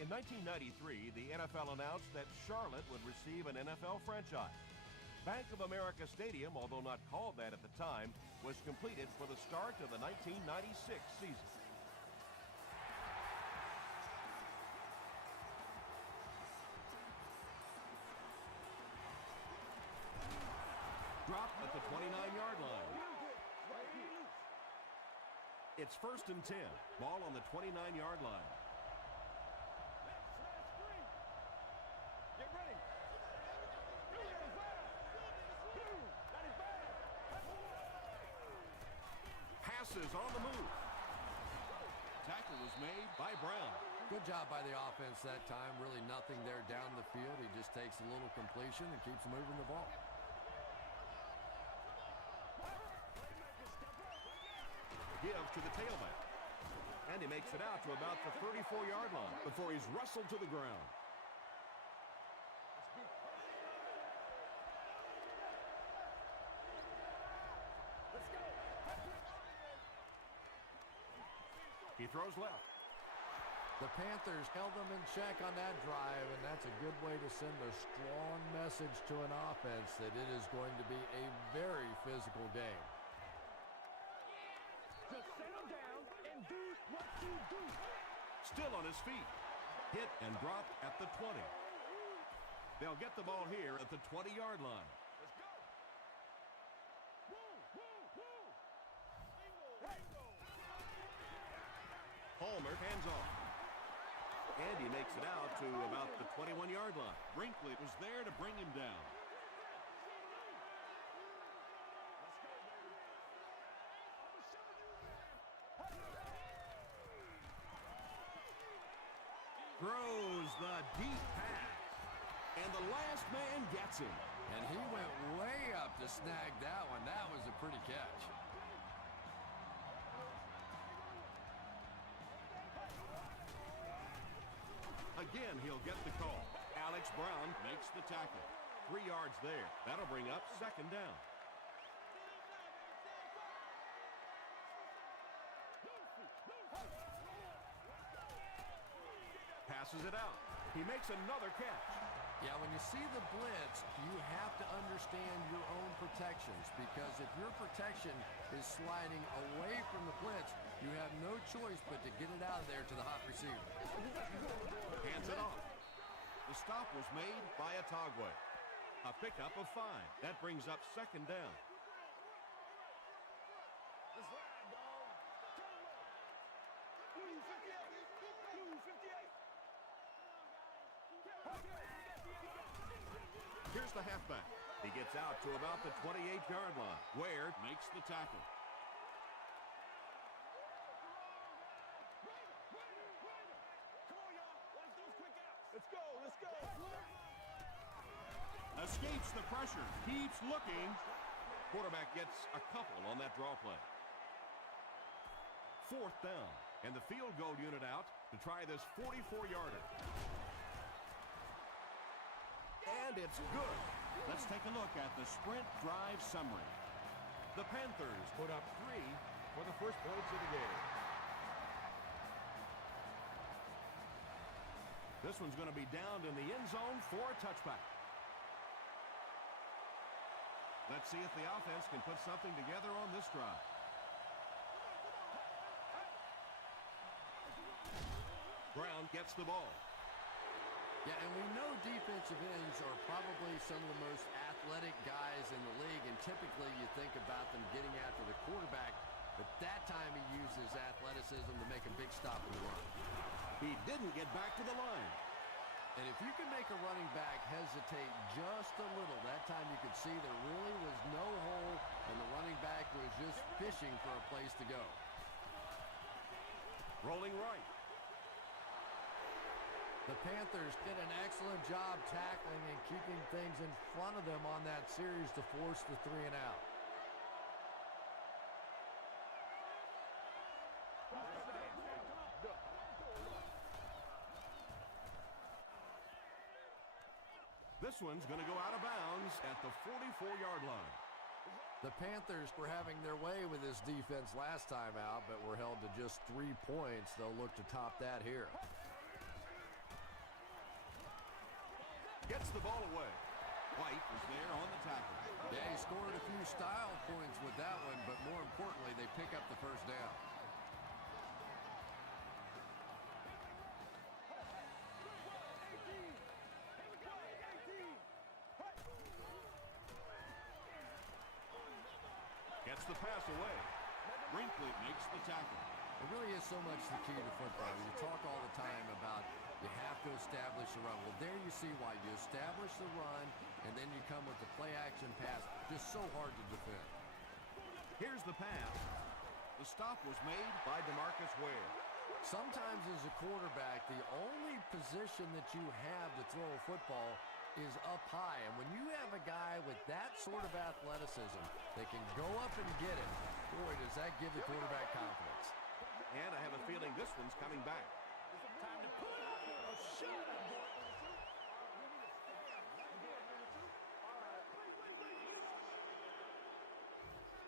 In 1993, the NFL announced that Charlotte would receive an NFL franchise. Bank of America Stadium, although not called that at the time, was completed for the start of the 1996 season. Dropped at the 29-yard line. It's 1st and 10. Ball on the 29-yard line. Get ready. Passes on the move. Tackle was made by Brown. Good job by the offense that time. Really nothing there down the field. He just takes a little completion and keeps moving the ball. Gives to the tailback. And he makes it out to about the 34-yard line before he's wrestled to the ground. He throws left. The Panthers held them in check on that drive, and that's a good way to send a strong message to an offense that it is going to be a very physical game. Just settle down and do what you do. Still on his feet. Hit and drop at the 20. They'll get the ball here at the 20-yard line. Let's go. Palmer hands off. And he makes it out to about the 21-yard line. Brinkley was there to bring him down. Throws the deep pass. And the last man gets him. And he went way up to snag that one. That was a pretty catch. Again, he'll get the call. Alex Brown makes the tackle. 3 yards there. That'll bring up 2nd down. Passes it out. He makes another catch. Yeah, when you see the blitz, you have to understand your own protections, because if your protection is sliding away from the blitz, you have no choice but to get it out of there to the hot receiver. Hands it off. The stop was made by Atagwe. A pickup of 5. That brings up 2nd down. Here's the halfback. He gets out to about the 28-yard line. Ware makes the tackle. Let's go, let's go. Escapes the pressure. Keeps looking. Quarterback gets a couple on that draw play. 4th down. And the field goal unit out to try this 44-yarder. And it's good. Let's take a look at the sprint drive summary. The Panthers put up 3 for the first points of the game. This one's going to be downed in the end zone for a touchback. Let's see if the offense can put something together on this drive. Brown gets the ball. Yeah, and we know defensive ends are probably some of the most athletic guys in the league, and typically you think about them getting after the quarterback, but that time he uses athleticism to make a big stop in the run. He didn't get back to the line. And if you can make a running back hesitate just a little, that time you could see there really was no hole, and the running back was just fishing for a place to go. Rolling right. The Panthers did an excellent job tackling and keeping things in front of them on that series to force the 3 and out. This one's going to go out of bounds at the 44-yard line. The Panthers were having their way with this defense last time out, but were held to just 3 points. They'll look to top that here. puts the ball away. White was there on the tackle. Yeah, he scored a few style points with that one, but more importantly, they pick up the first down. Gets the pass away. Brinkley makes the tackle. It really is so much the key to football. You talk all the time about you have to establish the run. Well, there you see why. You establish the run, and then you come with the play-action pass. Just so hard to defend. Here's the pass. The stop was made by DeMarcus Ware. Sometimes as a quarterback, the only position that you have to throw a football is up high. And when you have a guy with that sort of athleticism that can go up and get it, boy, does that give the quarterback confidence. And I have a feeling this one's coming back. Time to put up a shot.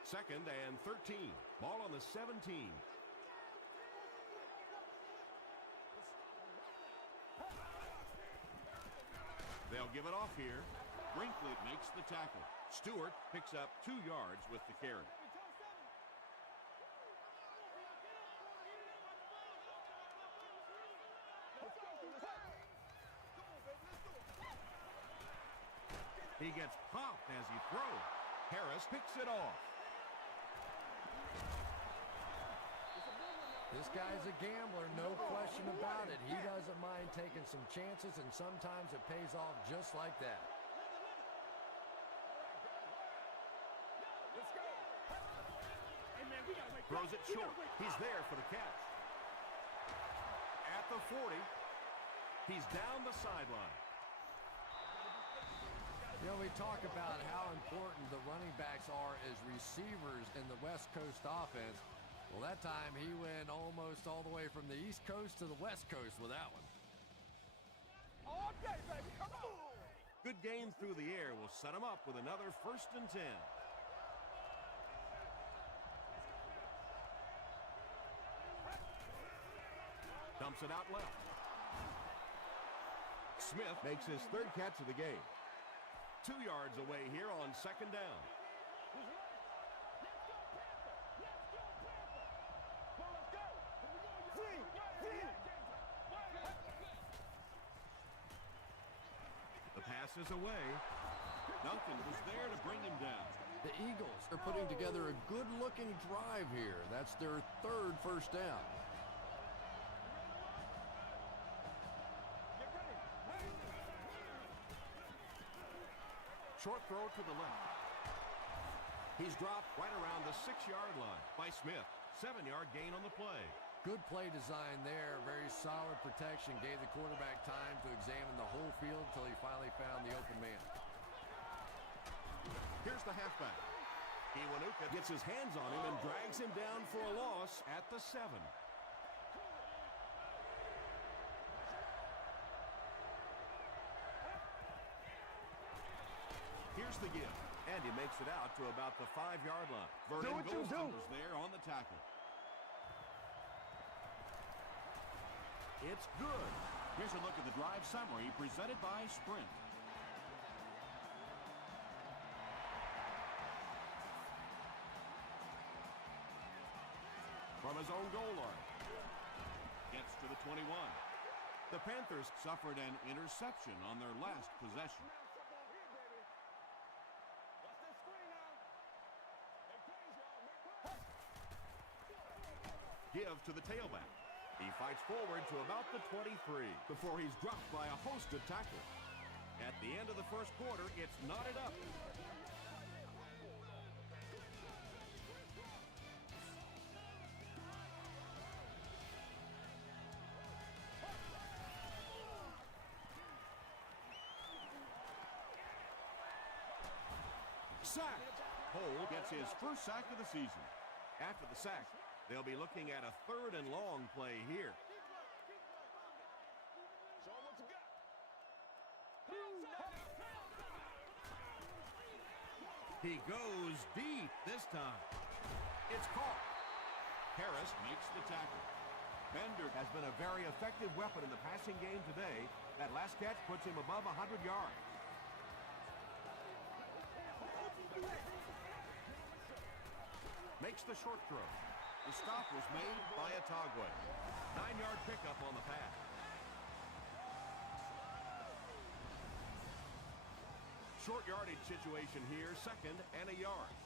Second and 13. Ball on the 17. They'll give it off here. Brinkley makes the tackle. Stewart picks up 2 yards with the carry. He gets popped as he throws. Harris picks it off. This guy's a gambler, no question about it. He doesn't mind taking some chances, and sometimes it pays off just like that. Let's go. Hey, man, we gotta wake Throws up. it short. He's there for the catch. At the 40. He's down the sideline. You know, we talk about how important the running backs are as receivers in the West Coast offense. Well, that time he went almost all the way from the East Coast to the West Coast with that one. All day, baby. Come on. Good gain through the air will set him up with another 1st and 10. Dumps it out left. Smith makes his 3rd catch of the game. 2 yards away here on 2nd down. The pass is away. Duncan was there to bring him down. The Eagles are putting together a good-looking drive here. That's their 3rd first down. Short throw to the left. He's dropped right around the 6-yard line by Smith. 7-yard gain on the play. Good play design there. Very solid protection. Gave the quarterback time to examine the whole field until he finally found the open man. Here's the halfback. Iwanuka gets his hands on him and drags him down for a loss at the 7. Here's the give. And he makes it out to about the 5-yard line. Vernon what you Golston do. was there on the tackle. It's good. Here's a look at the drive summary presented by Sprint. From his own goal line. Gets to the 21. The Panthers Suffered an interception on their last possession. give to the tailback. He fights forward to about the 23 before he's dropped by a host of tacklers. At the end of the first quarter, it's knotted up. Sack. Cole gets his first sack of the season. After the sack, they'll be looking at a third and long play here. He goes deep this time. It's caught. Harris makes the tackle. Bender has been a very effective weapon in the passing game today. That last catch puts him above 100 yards. makes the short throw. The stop was made by Atagwe. 9-yard pickup on the pass. Short yardage situation here, 2nd and a yard.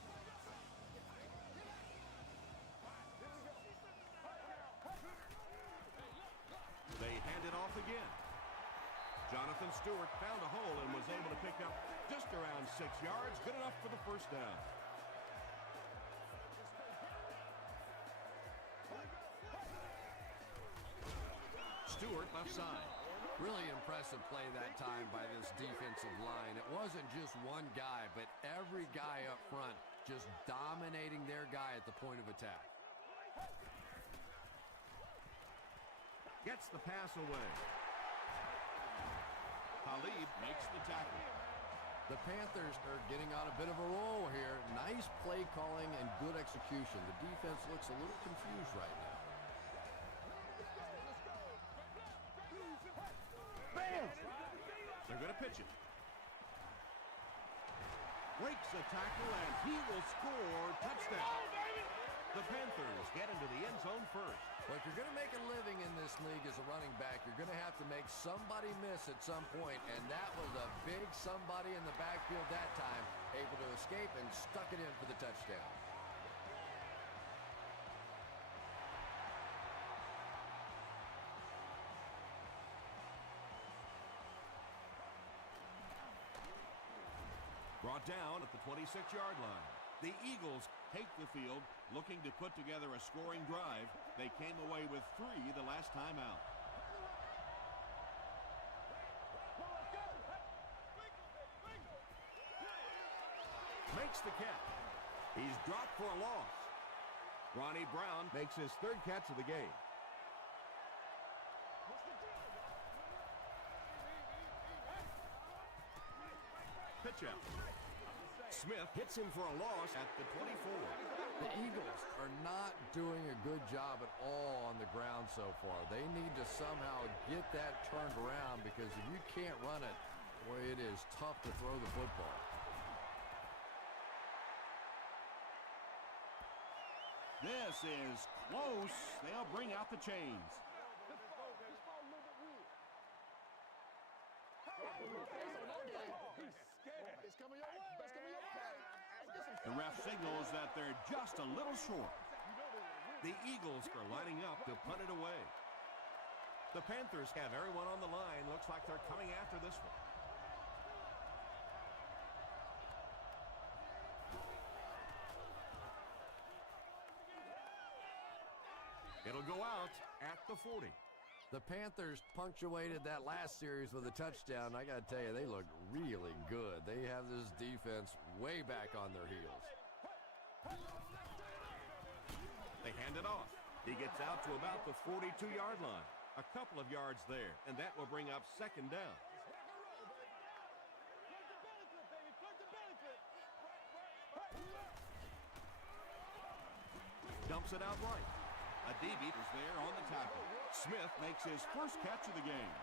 They hand it off again. Jonathan Stewart found a hole and was able to pick up just around 6 yards. Good enough for the first down. Stewart left side. Really impressive play that time by this defensive line. It wasn't just one guy, but every guy up front just dominating their guy at the point of attack. Gets the pass away. Talib makes the tackle. The Panthers are getting on a bit of a roll here. Nice play calling and good execution. The defense looks a little confused right now. They're going to pitch it. Breaks the tackle, and he will score. Touchdown. The Panthers get into the end zone first. Well, if you're going to make a living in this league as a running back, you're going to have to make somebody miss at some point, and that was a big somebody in the backfield that time, able to escape and stuck it in for the touchdown. Brought down at the 26-yard line. The Eagles take the field, looking to put together a scoring drive. They came away with 3 the last time out. Makes the catch. He's dropped for a loss. Ronnie Brown makes his 3rd catch of the game. Pitch out. Smith hits him for a loss at the 24. The Eagles are not doing a good job at all on the ground so far. They need to somehow get that turned around, because if you can't run it, boy, it is tough to throw the football. This is close. They'll bring out the chains. The ref signals that they're just a little short. The Eagles are lining up to punt it away. The Panthers have everyone on the line. Looks like they're coming after this one. It'll go out at the 40. The Panthers punctuated that last series with a touchdown. I got to tell you, they look really good. They have this defense way back on their heels. They hand it off. He gets out to about the 42-yard line. A couple of yards there, and that will bring up 2nd down. Dumps it out right. Adibi is there on the tackle. Smith makes his 1st catch of the game.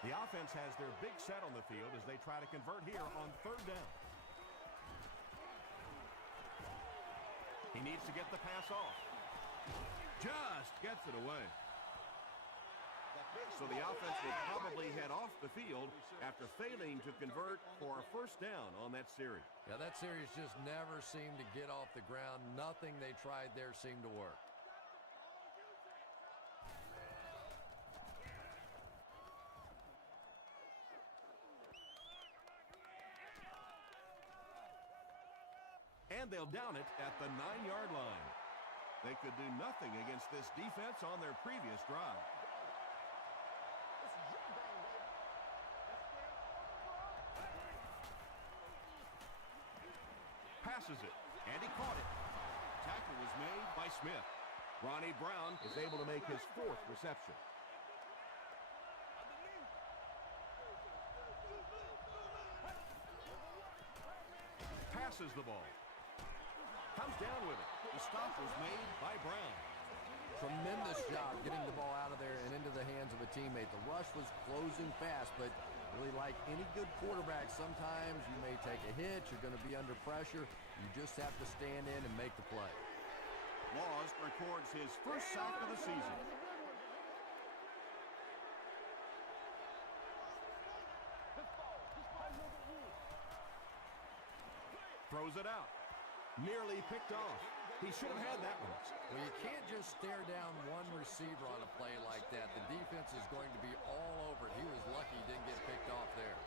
The offense has their big set on the field as they try to convert here on 3rd down. He needs to get the pass off. Just gets it away. So the offense will probably head off the field after failing to convert for a 1st down on that series. Yeah, that series just never seemed to get off the ground. Nothing they tried there seemed to work. And they'll down it at the 9-yard line. They could do nothing against this defense on their previous drive. Passes it, and he caught it. Tackle was made by Smith. Ronnie Brown is able to make his 4th reception. Passes the ball. Comes down with it. The stop was made by Brown. Tremendous job getting the ball out of there and into the hands of a teammate. The rush was closing fast, but Really, like any good quarterback, sometimes you may take a hit, you're going to be under pressure. You just have to stand in and make the play. Laws records his first sack of the season. Throws it out. Nearly picked off. He should have had that one. Well, you can't just stare down one receiver on a play like that. The defense is going to be all over it. He was lucky he didn't get picked off there.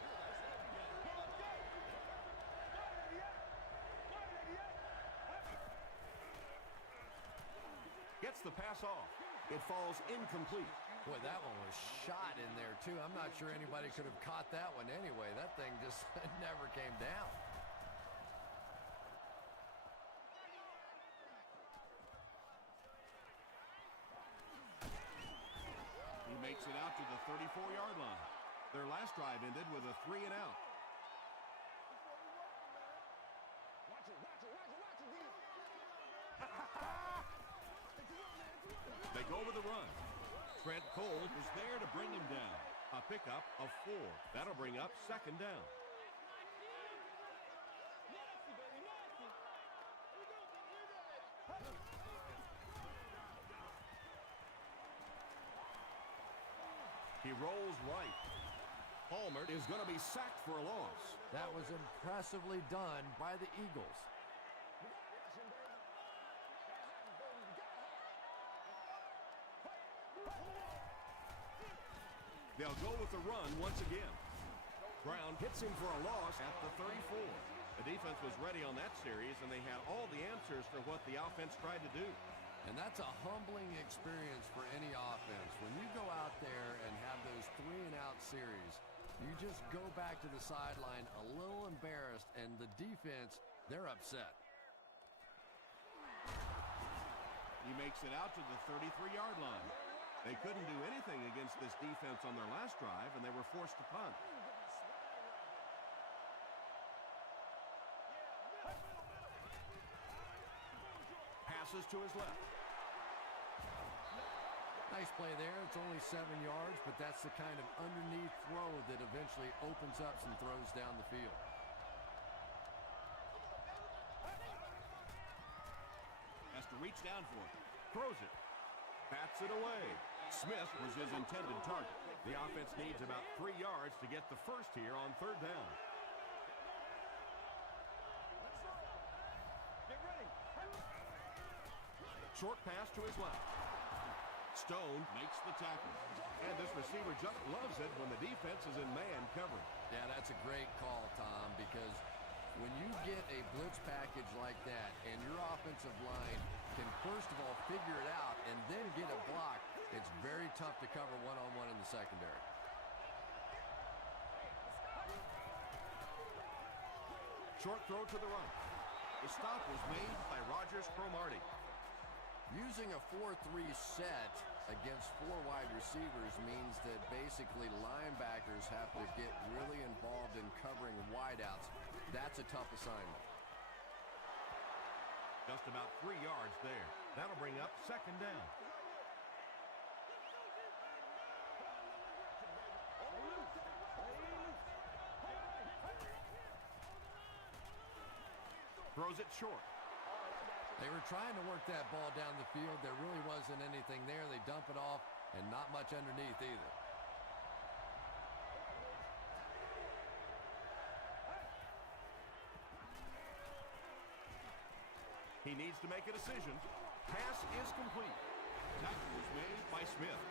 Gets the pass off. It falls incomplete. Boy, that one was shot in there, too. I'm not sure anybody could have caught that one anyway. That thing just never came down. He makes it out to the 34-yard line. Their last drive ended with a 3-and-out. They go with the run. Trent Cole is there to bring him down. A pickup of 4. That'll bring up second down. He rolls right. Palmer is going to be sacked for a loss. That was impressively done by the Eagles. They'll go with the run once again. Brown hits him for a loss at the 34. The defense was ready on that series, and they had all the answers for what the offense tried to do. And that's a humbling experience for any offense. When you go out there and have those 3-and-out series, you just go back to the sideline a little embarrassed, and the defense, they're upset. He makes it out to the 33-yard line. They couldn't do anything against this defense on their last drive, and they were forced to punt. Passes to his left. Nice play there. It's only 7 yards, but that's the kind of underneath throw that eventually opens up some throws down the field. Has to reach down for it. Throws it. Bats it away. Smith was his intended target. The offense needs about 3 yards to get the first here on third down. Short pass to his left. Stone Makes the tackle. And this receiver just loves it when the defense is in man coverage. Yeah, that's a great call, Tom, because when you get a blitz package like that and your offensive line can first of all figure it out and then get a block, it's very tough to cover one-on-one in the secondary. Short throw to the right. The stop was made by Rogers Cromartie. Using a 4-3 set against 4 wide receivers means that basically linebackers have to get really involved in covering wideouts. That's a tough assignment. Just about 3 yards there. That'll bring up second down. Throws it short. They were trying to work that ball down the field. There really wasn't anything there. They dump it off, and not much underneath either. He needs to make a decision. Pass is complete. Tackle was made By Smith.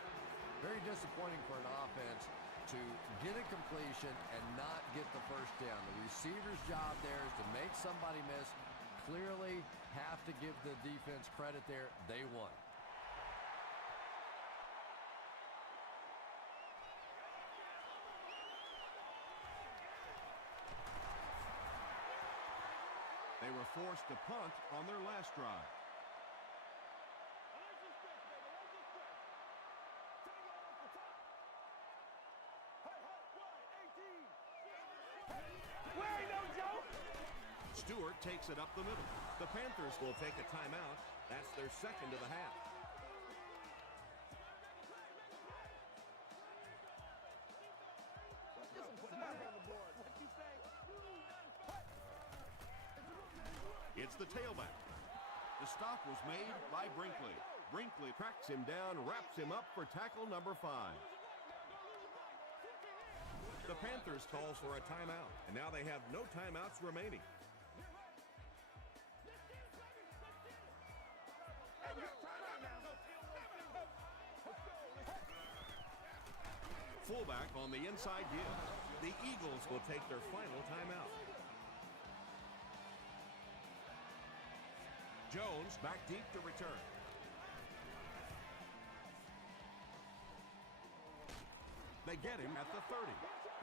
Very disappointing for an offense to get a completion and not get the first down. The receiver's job there is to make somebody miss. Clearly have to give the defense credit there. They won. They were forced to punt on their last drive. Stewart takes it up the middle. The Panthers will take a timeout. That's their second of the half. It's the tailback. The stop was made by Brinkley. Brinkley Tracks him down, wraps him up for tackle number 5. The Panthers call for a timeout, and now they have no timeouts remaining. Fullback on the inside give. The Eagles will take their final timeout. Jones back deep to return. They get him at the 30.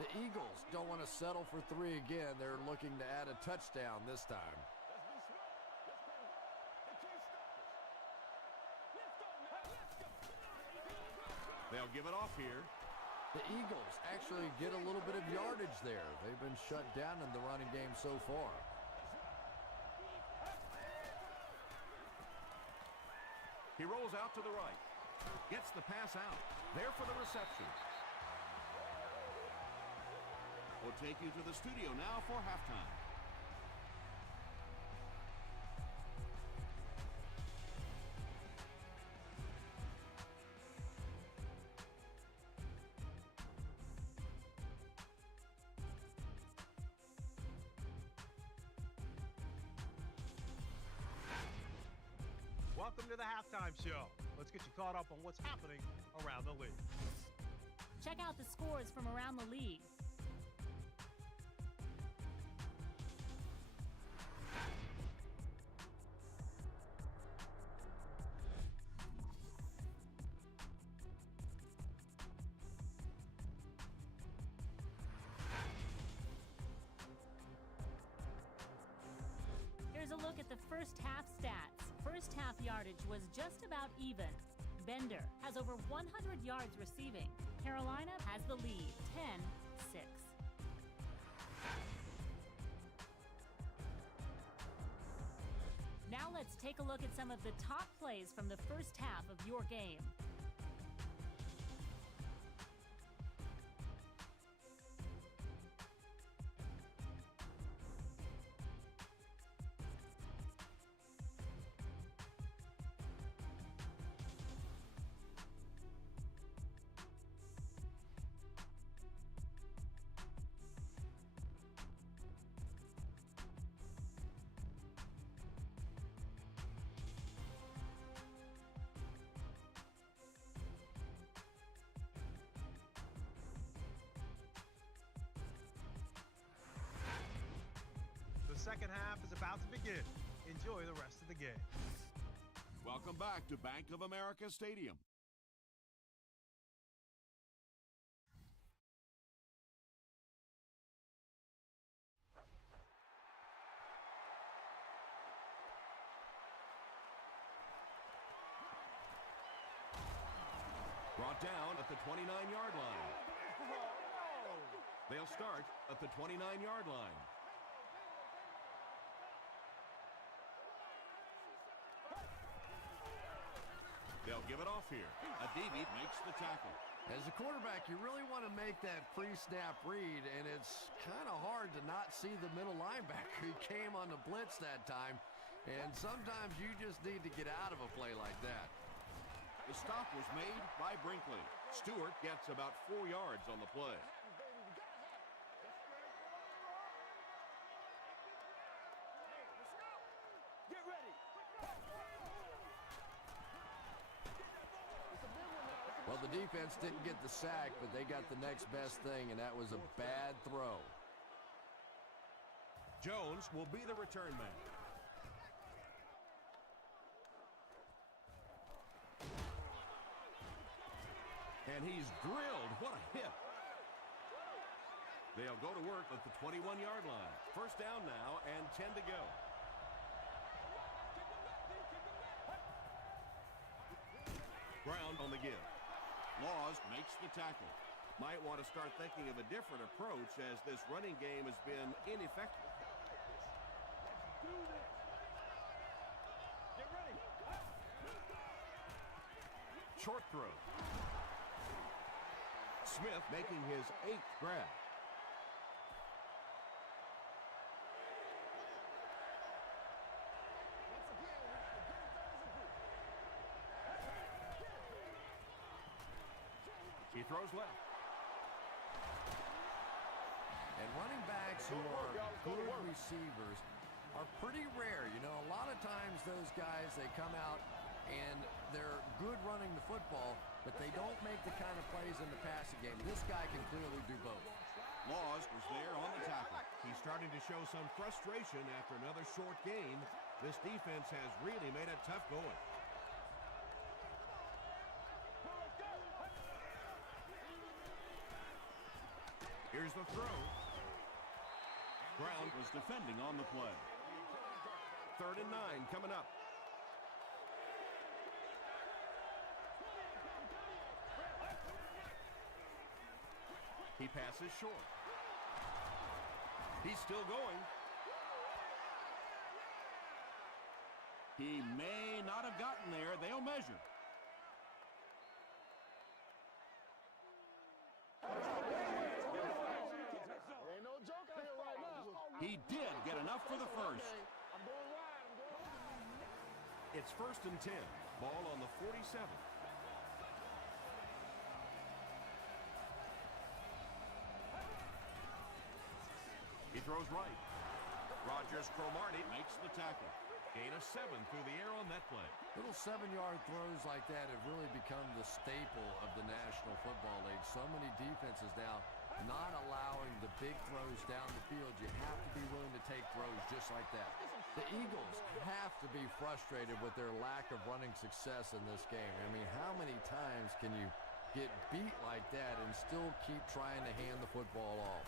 The Eagles don't want to settle for 3 again. They're looking to add a touchdown this time. They'll give it off here. The Eagles actually get a little bit of yardage there. They've been shut down in the running game so far. He rolls out to the right. Gets the pass out. There for the reception. will take you to the studio now for halftime. Welcome to the halftime show. Let's get you caught up on what's happening around the league. Check out the scores from around the league. Here's a look at the first half stats. First half yardage was just about even. Bender has over 100 yards receiving. Carolina has the lead, 10-6. Now let's take a look at some of the top plays from the first half of your game. The second half is about to begin. Enjoy the rest of the game. Welcome back to Bank of America Stadium. Brought down at the 29-yard line. They'll start at the 29-yard line. They'll give it off here. Adibi makes the tackle. As a quarterback, you really want to make that pre-snap read, and it's kind of hard to not see the middle linebacker. He came on the blitz that time, and sometimes you just need to get out of a play like that. The stop was made by Brinkley. Stewart gets about 4 yards on the play. Well, the defense didn't get the sack, but they got the next best thing, and that was a bad throw. Jones will be the return man. And he's drilled. What a hit. They'll go to work at the 21-yard line. First down now and 10 to go. Brown on the give. Laws makes the tackle. Might want to start thinking of a different approach as this running game has been ineffective. Get ready. Short throw. Smith making his 8th grab. He throws left. And running backs who are good receivers are pretty rare. You know, a lot of times those guys, they come out and they're good running the football, but they don't make the kind of plays in the passing game. This guy can clearly do both. Laws was there on the tackle. He's starting to show some frustration after another short gain. This defense has really made it tough going. Here's the throw. Brown was defending on the play. 3rd and 9 coming up. He passes short. He's still going. He may not have gotten there. They'll measure. Ain't no joke out here right now. He did get enough for the first. I'm going wide. I'm going wide. It's 1st and 10. Ball on the 47. He throws right. Rogers Cromartie Makes the tackle. gain of 7 through the air on that play. Little 7-yard throws like that have really become the staple of the National Football League. So many defenses now not allowing the big throws down the field. You have to be willing to take throws just like that. The Eagles have to be frustrated with their lack of running success in this game. I mean, how many times can you get beat like that and still keep trying to hand the football off?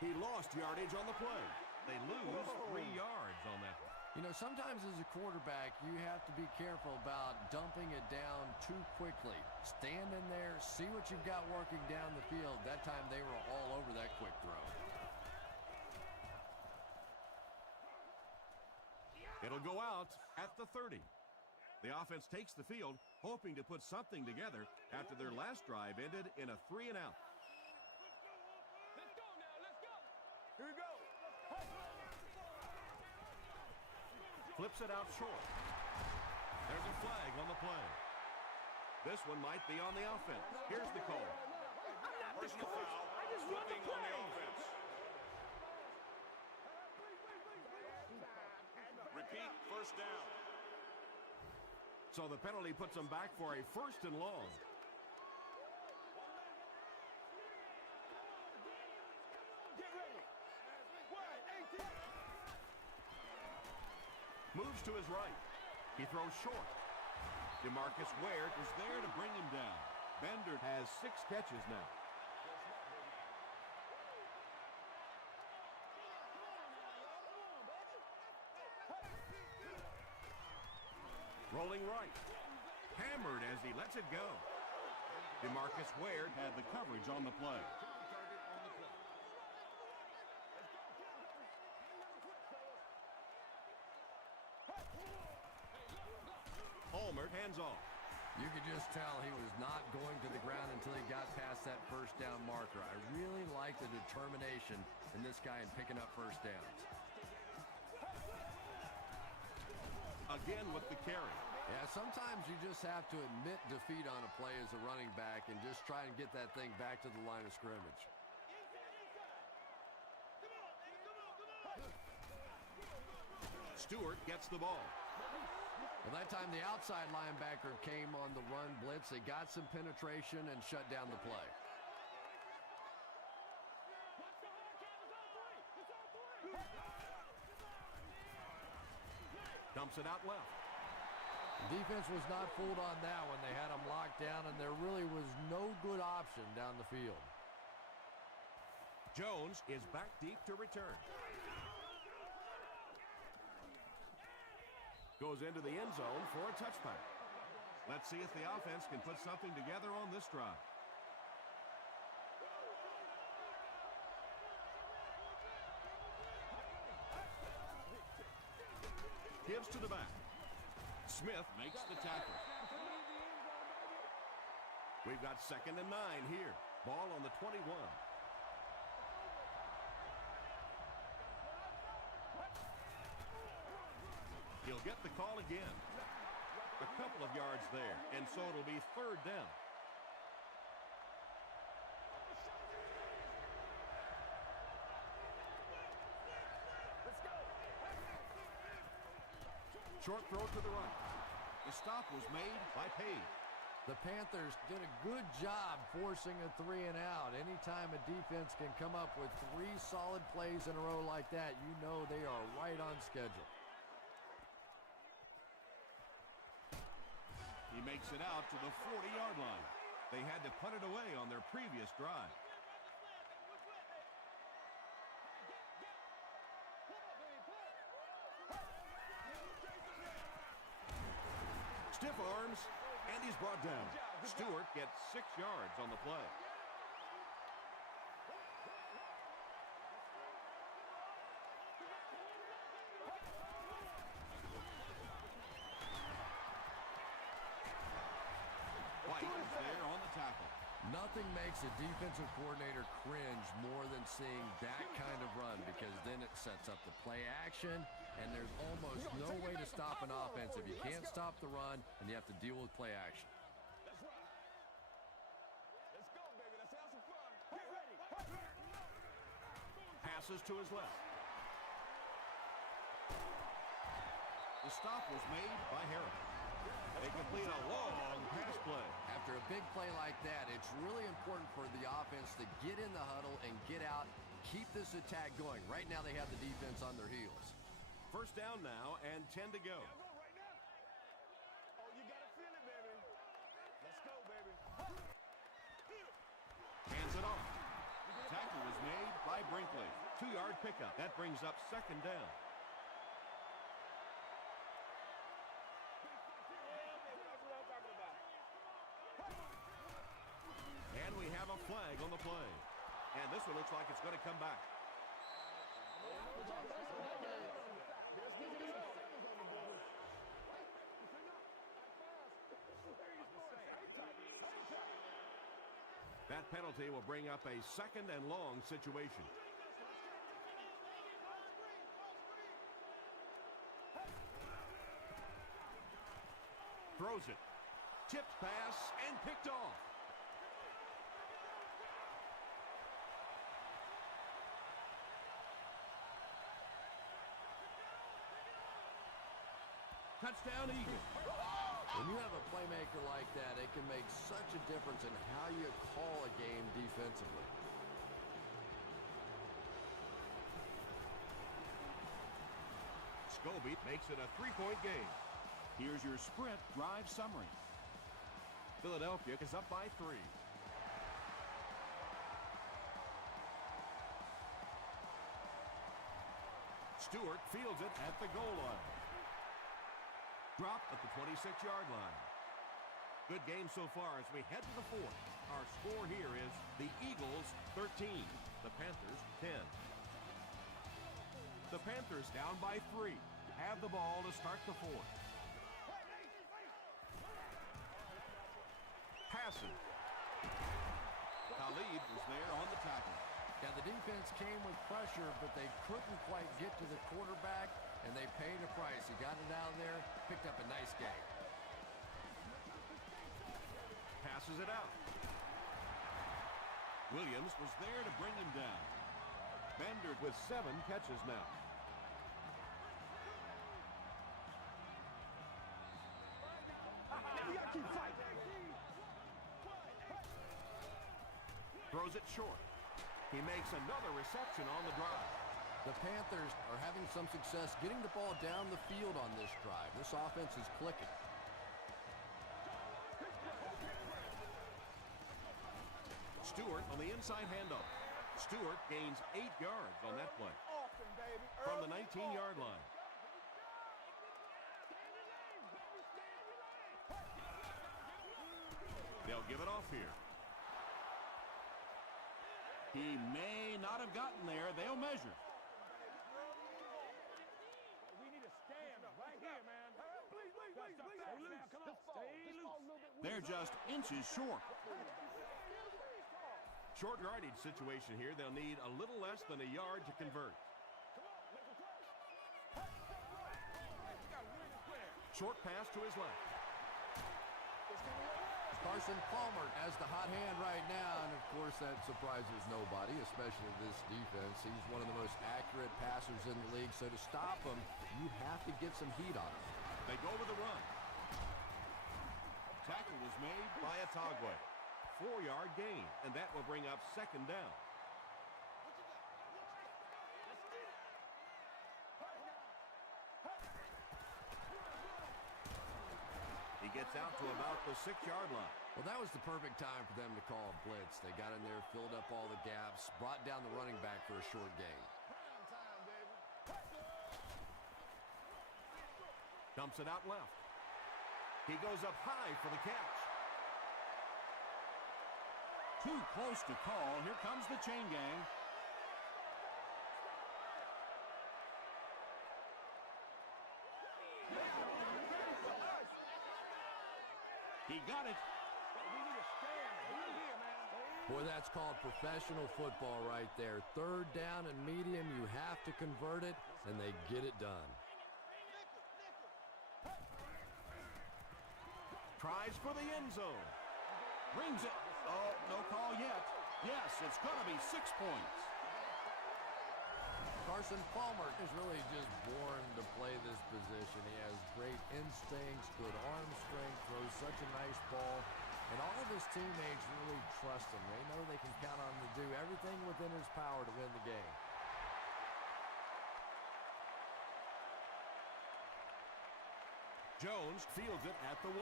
He lost yardage on the play. They lose 3 yards on that one. You know, sometimes as a quarterback, you have to be careful about dumping it down too quickly. Stand in there, see what you've got working down the field. That time they were all over that quick throw. It'll go out at the 30. The offense takes the field, hoping to put something together after their last drive ended in a 3-and-out. Let's go now. Let's go. Here we go. Flips it out short. There's a flag on the play. This one might be on the offense. Here's the call. Personal foul. I just run the play. Repeat, first down. So the penalty puts them back for a 1st and long. Get ready. Wide, 18. Moves to his right. He throws short. DeMarcus Ware Was there to bring him down. Bender has 6 catches now. Rolling right. Hammered as he lets it go. DeMarcus Ware Had the coverage on the play. Ulmer hands off. You could just tell he was not going to the ground until he got past that first down marker. I really like the determination in this guy in picking up first downs. Again with the carry. Yeah, sometimes you just have to admit defeat on a play as a running back and just try and get that thing back to the line of scrimmage. Stewart gets the ball. Well, that time the outside linebacker came on the run blitz. They got some penetration and shut down the play. Dumps it out left. Defense was not fooled on that one. They had them locked down, and there really was no good option down the field. Jones is back deep to return. Goes into the end zone for a touchback. Let's see if the offense can put something together on this drive. Gives to the back. Smith Makes the tackle. We've got 2nd and 9 here. Ball on the 21. He'll get the call again. A couple of yards there, and so it'll be third down. Short throw to the right. The stop was made by Page. The Panthers did a good job forcing a 3 and out. Anytime a defense can come up with 3 solid plays in a row like that, you know they are right on schedule. He makes it out to the 40-yard line. They had to punt it away on their previous drive. Stiff arms, and he's brought down. Stewart gets 6 yards on the play. White is there on the tackle. Nothing makes a defensive coordinator cringe more than seeing that kind of run, because then it sets up the play action, and there's almost no way to stop an offense if you can't stop the run and you have to deal with play action. Passes to his left. The stop was made by Harris. They complete a long pass play. After a big play like that, it's really important for the offense to get in the huddle and get out, keep this attack going. Right now they have the defense on their heels. First down now and 10 to go. Oh, you gotta feel it, baby. Let's go, baby. Hands it off. Tackle was made by Brinkley. 2-yard pickup. That brings up second down. And we have a flag on the play. And this one looks like it's going to come back. That penalty will bring up a second and long situation. Throws it. Tipped pass and picked off. Touchdown, Eagles. When you have a playmaker like that, it can make such a difference in how you call a game defensively. Scobie makes it a 3-point game. Here's your Sprint drive summary. Philadelphia is up by 3. Stewart fields it at the goal line. Drop at the 26-yard line. Good game so far as we head to the 4th. Our score here is the Eagles 13, the Panthers 10. The Panthers down by 3. Have the ball to start the 4th. Passing. Khalid was there on the tackle. Yeah, the defense came with pressure, but they couldn't quite get to the quarterback, and they paid a price. He got it out of there, picked up a nice game. Passes it out. Williams was there to bring him down. Bender with 7 catches now. You gotta keep fighting. Throws it short. He makes another reception on the drive. The Panthers are having some success getting the ball down the field on this drive. This offense is clicking. Stewart on the inside handoff. Stewart gains 8 yards on that play. Often, baby. From the 19-yard line. They'll give it off here. He may not have gotten there. They'll measure. We need to stand right here, man. Please. Stay loose. Come on. Stay loose. They're just inches short. Short yardage situation here. They'll need a little less than a yard to convert. Short pass to his left. Carson Palmer has the hot hand right now, and of course that surprises nobody, especially this defense. He's one of the most accurate passers in the league, so to stop him, you have to get some heat on him. They go with the run. Tackle was made by Atagwe. 4-yard gain, and that will bring up second down. He gets out to about the 6-yard line. Well, that was the perfect time for them to call a blitz. They got in there, filled up all the gaps, brought down the running back for a short gain. Dumps it out left. He goes up high for the catch. Too close to call. Here comes the chain gang. He got it. Boy, that's called professional football right there. Third down and medium, you have to convert it, and they get it done. Tries for the end zone. Brings it. Oh, no call yet. Yes, it's going to be 6 points. Carson Palmer is really just born to play this position. He has great instincts, good arm strength, throws such a nice ball. And all of his teammates really trust him. They know they can count on him to do everything within his power to win the game. Jones fields it at the 1.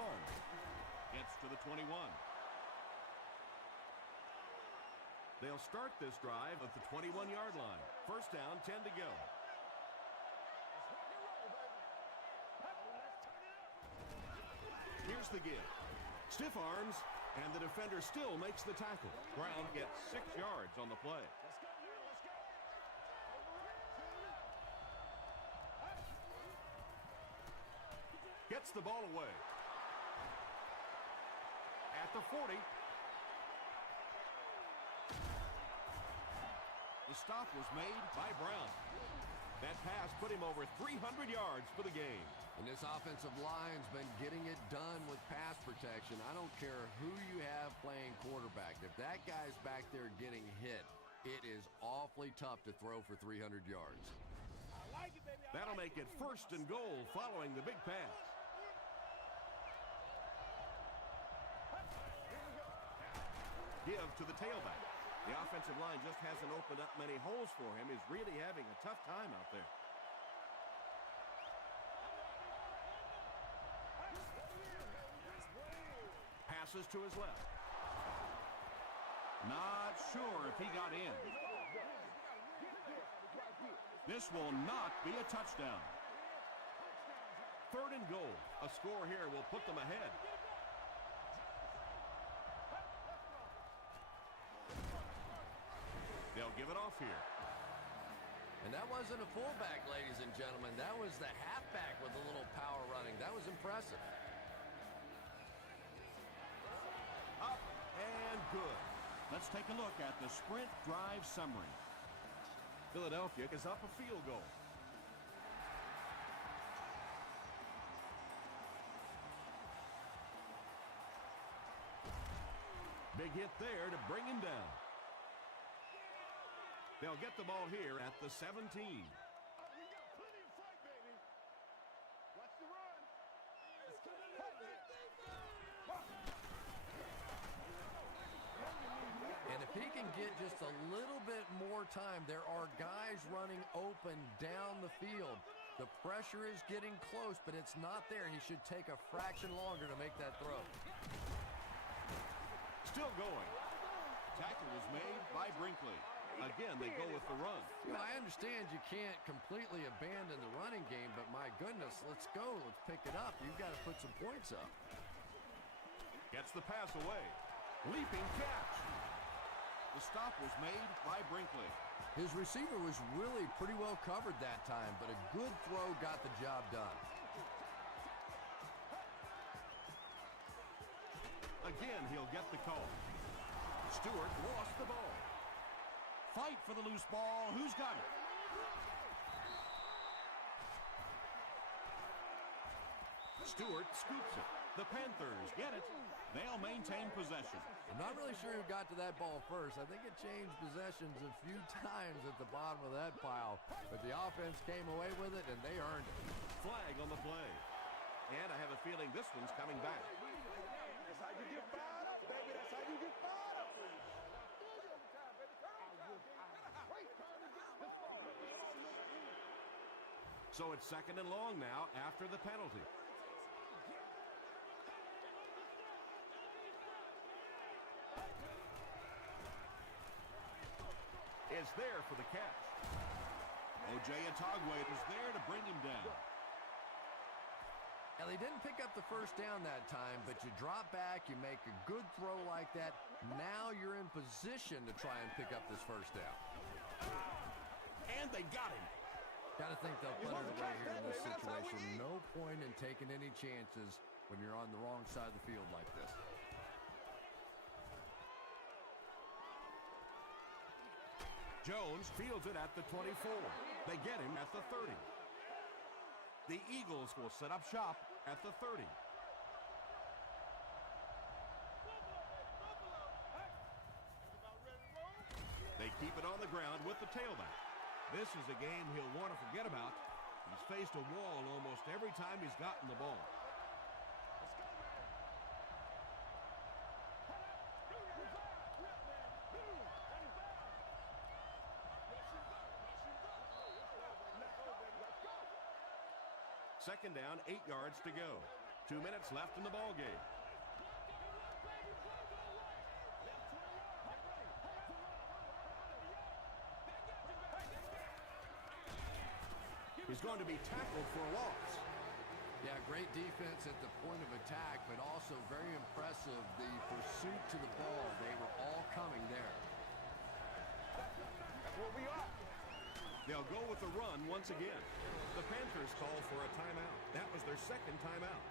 Gets to the 21. They'll start this drive at the 21-yard line. First down, 10 to go. Here's the give. Stiff arms, and the defender still makes the tackle. Brown gets 6 yards on the play. Gets the ball away. At the 40. The stop was made by Brown. That pass put him over 300 yards for the game. And this offensive line's been getting it done with pass protection. I don't care who you have playing quarterback. If that guy's back there getting hit, it is awfully tough to throw for 300 yards. That'll make it first and goal following the big pass. Give to the tailback. The offensive line just hasn't opened up many holes for him. He's really having a tough time out there. Passes to his left. Not sure if he got in. This will not be a touchdown. Third and goal. A score here will put them ahead. They'll give it off here. And that wasn't a fullback, ladies and gentlemen. That was the halfback with a little power running. That was impressive. Up and good. Let's take a look at the sprint drive summary. Philadelphia is up a field goal. Big hit there to bring him down. They'll get the ball here at the 17. And if he can get just a little bit more time, there are guys running open down the field. The pressure is getting close, but it's not there. He should take a fraction longer to make that throw. Still going. Tackle was made by Brinkley. Again, they go with the run. You know, I understand you can't completely abandon the running game, but my goodness, let's go. Let's pick it up. You've got to put some points up. Gets the pass away. Leaping catch. The stop was made by Brinkley. His receiver was really pretty well covered that time, but a good throw got the job done. Again, he'll get the call. Stewart lost the ball. Fight for the loose ball. Who's got it? Stewart scoops it. The Panthers get it. They'll maintain possession. I'm not really sure who got to that ball first. I think it changed possessions a few times at the bottom of that pile. But the offense came away with it, and they earned it. Flag on the play. And I have a feeling this one's coming back. That's how you get fired up, baby. That's how you get fired up. So it's 2nd and long now after the penalty. Is there for the catch. O.J. Atogwe was there to bring him down. Now, they didn't pick up the first down that time, but you drop back, you make a good throw like that. Now you're in position to try and pick up this first down. And they got him. Got to think they'll put it away here in this situation. No point in taking any chances when you're on the wrong side of the field like this. Jones fields it at the 24. They get him at the 30. The Eagles will set up shop at the 30. They keep it on the ground with the tailback. This is a game he'll want to forget about. He's faced a wall almost every time he's gotten the ball. Second down, 8 yards to go. 2 minutes left in the ball game. He's going to be tackled for a loss. Yeah, great defense at the point of attack, but also very impressive the pursuit to the ball. They were all coming there. That's where we are. They'll go with the run once again. The Panthers call for a timeout. That was their 2nd timeout.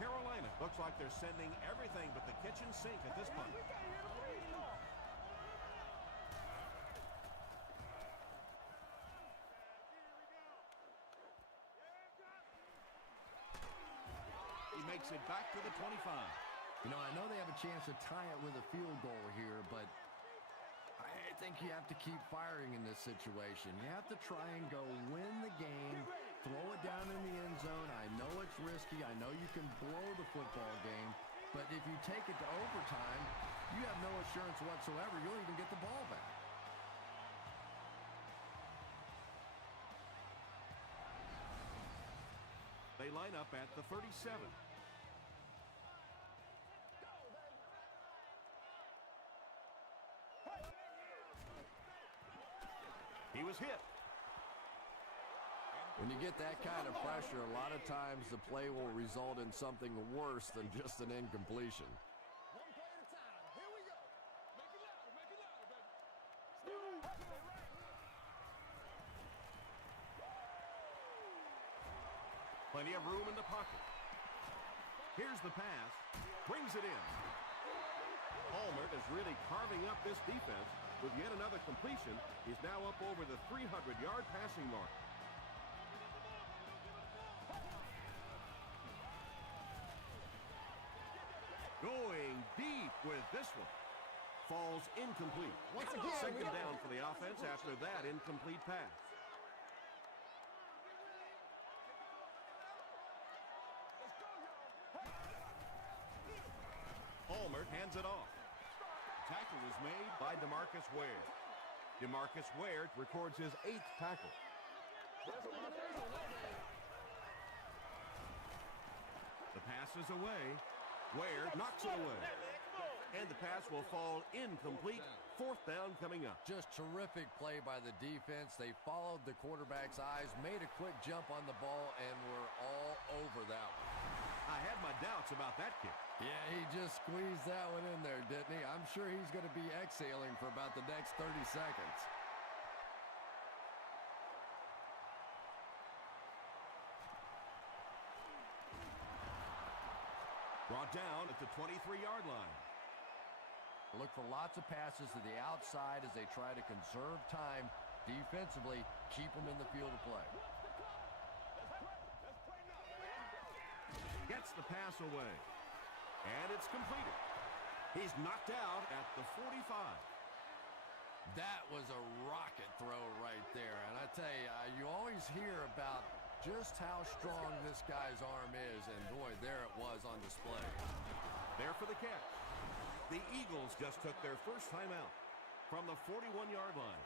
Carolina looks like they're sending everything but the kitchen sink at this point. He makes it back to the 25. You know, I know they have a chance to tie it with a field goal here, but I think you have to keep firing in this situation. You have to try and go win the game, throw it down in the end zone. I know it's risky. I know you can blow the football game, but if you take it to overtime, you have no assurance whatsoever you'll even get the ball back. They line up at the 37. He was hit. When you get that kind of pressure, a lot of times the play will result in something worse than just an incompletion. One play at a time. Here we go. Make it louder, baby. Plenty of room in the pocket. Here's the pass. Brings it in. Palmer is really carving up this defense. With yet another completion, he's now up over the 300-yard passing mark. Going deep with this one. Falls incomplete. Once again, Second down for the offense after that incomplete pass. Palmer hands it off. Tackle is made by DeMarcus Ware. DeMarcus Ware records his 8th tackle. The pass is away. Ware knocks it away. And the pass will fall incomplete. 4th down coming up. Just terrific play by the defense. They followed the quarterback's eyes, made a quick jump on the ball, and were all over that one. I had my doubts about that kick. Yeah, he just squeezed that one in there, didn't he? I'm sure he's going to be exhaling for about the next 30 seconds. Brought down at the 23-yard line. Look for lots of passes to the outside as they try to conserve time defensively, keep them in the field of play. Bats the pass away. And it's completed. He's knocked out at the 45. That was a rocket throw right there. And I tell you, you always hear about just how strong this guy's arm is. And boy, there it was on display. There for the catch. The Eagles just took their first time out from the 41-yard line.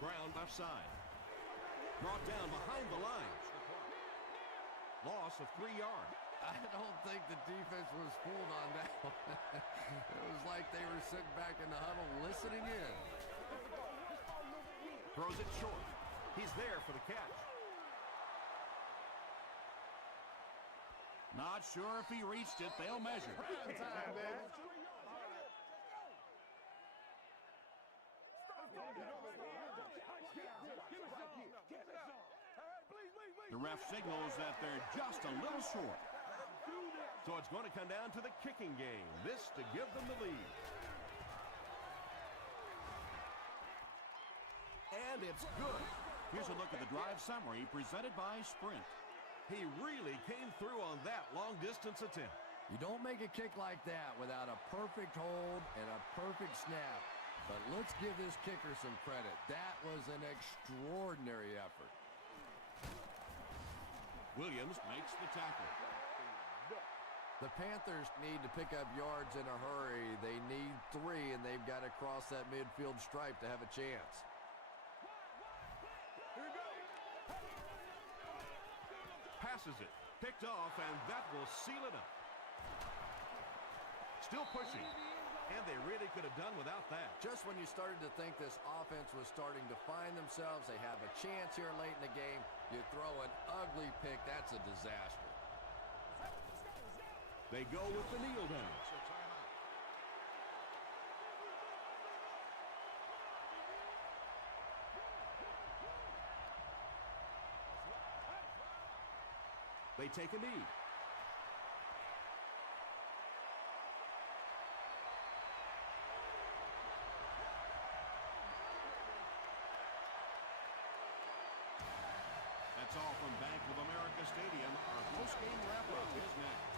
Ground offside. Brought down behind the lines. Loss of 3 yards. I don't think the defense was fooled on that one. It was like they were sitting back in the huddle listening in. Throws it short. He's there for the catch. Not sure if he reached it. They'll measure. Time, baby. The ref signals that they're just a little short. So it's going to come down to the kicking game. This to give them the lead. And it's good. Here's a look at the drive summary presented by Sprint. He really came through on that long-distance attempt. You don't make a kick like that without a perfect hold and a perfect snap. But let's give this kicker some credit. That was an extraordinary effort. Williams makes the tackle. The Panthers need to pick up yards in a hurry. They need 3, and they've got to cross that midfield stripe to have a chance. Passes it. Picked off, and that will seal it up. Still pushing. And they really could have done without that. Just when you started to think this offense was starting to find themselves, they have a chance here late in the game, you throw an ugly pick, that's a disaster. They go with the kneel down. They take a knee. That's all from Bank of America Stadium. Our post-game wrap-up is next.